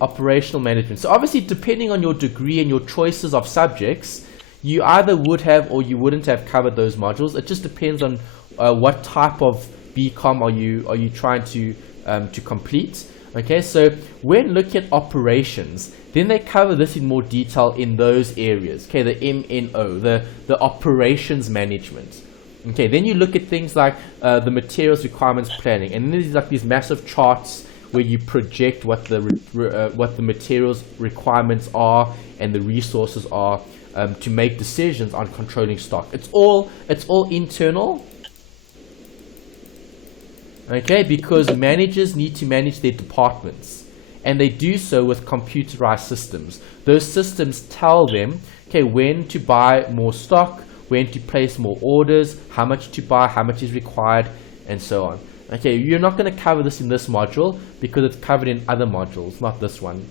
Operational management. So obviously, depending on your degree and your choices of subjects, you either would have or you wouldn't have covered those modules. It just depends on what type of BCom are you trying to complete. Okay, so when looking at operations, then they cover this in more detail in those areas. Okay, the MNO, the operations management. Okay, then you look at things like the materials requirements planning, and then there's like these massive charts where you project what the materials requirements are and the resources are to make decisions on controlling stock. It's all internal. Okay, because managers need to manage their departments, and they do so with computerized systems. Those systems tell them, okay, when to buy more stock, when to place more orders, how much to buy, how much is required, and so on. Okay, you're not going to cover this in this module because it's covered in other modules, not this one.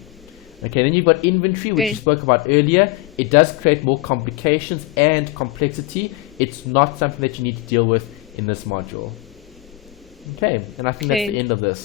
Okay, then you've got inventory, which you spoke about earlier. It does create more complications and complexity. It's not something that you need to deal with in this module. Okay, and I think that's the end of this.